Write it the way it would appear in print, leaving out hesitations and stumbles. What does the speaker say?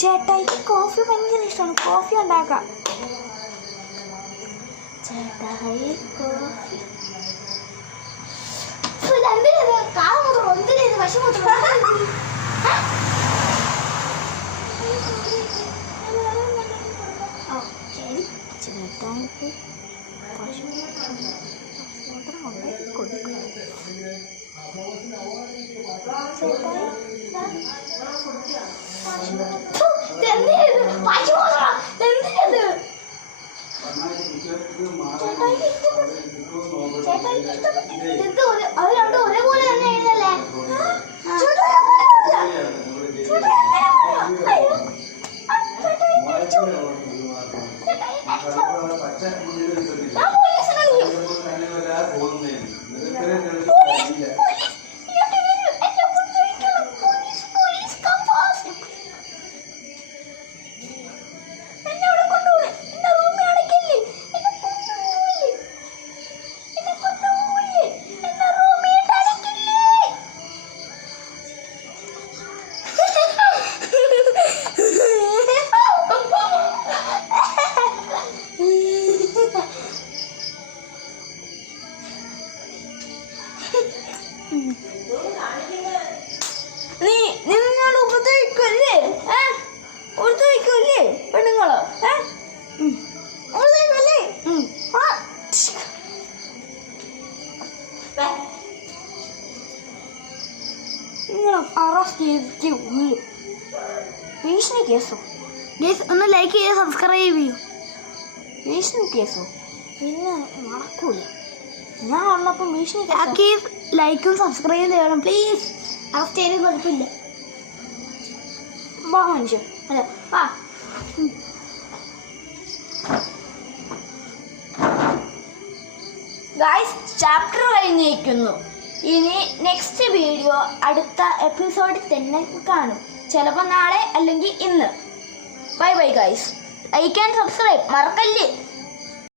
ചേട്ടായിക്ക് coffee ഭയങ്കര ഇഷ്ടമാണ്. Coffee ഉണ്ടാക്കാം. ചേട്ടായി കോഫി ചേട്ടായിക്ക് ഒരേപോലെ തന്നെ എഴുതല്ലേ? നിങ്ങൾ ഉപദ്രവിക്കല്ലേ? ഉപദ്രവിക്കല്ലേ പെണ്ണുങ്ങള്? ഉപദ്രവിക്കല്ലേ? നിങ്ങൾ അറസ്റ്റ് ചെയ്തിട്ടേ ഉള്ളു. ഭീഷണി കേസോ? ഒന്ന് ലൈക്ക് ചെയ്ത് സബ്സ്ക്രൈബ് ചെയ്യൂ. ഭീഷണി കേസോ? പിന്നെ നടക്കൂല. ഞാൻ ഉള്ളപ്പോൾ ഭീഷണി കേസ്. ലൈക്കും സബ്സ്ക്രൈബും ചെയ്യണം പ്ലീസ്. അറസ്റ്റ് ചെയ്ത് കുഴപ്പമില്ല. വാ മനുഷ്യൻ. അല്ല വാ. ഗൈസ്, ചാപ്റ്റർ കഴിഞ്ഞിരിക്കുന്നു. ഇനി നെക്സ്റ്റ് വീഡിയോ അടുത്ത എപ്പിസോഡിൽ തന്നെ കാണും. ചിലപ്പോൾ നാളെ അല്ലെങ്കിൽ ഇന്ന്. Bye bye guys. Like and subscribe മറക്കല്ലേ.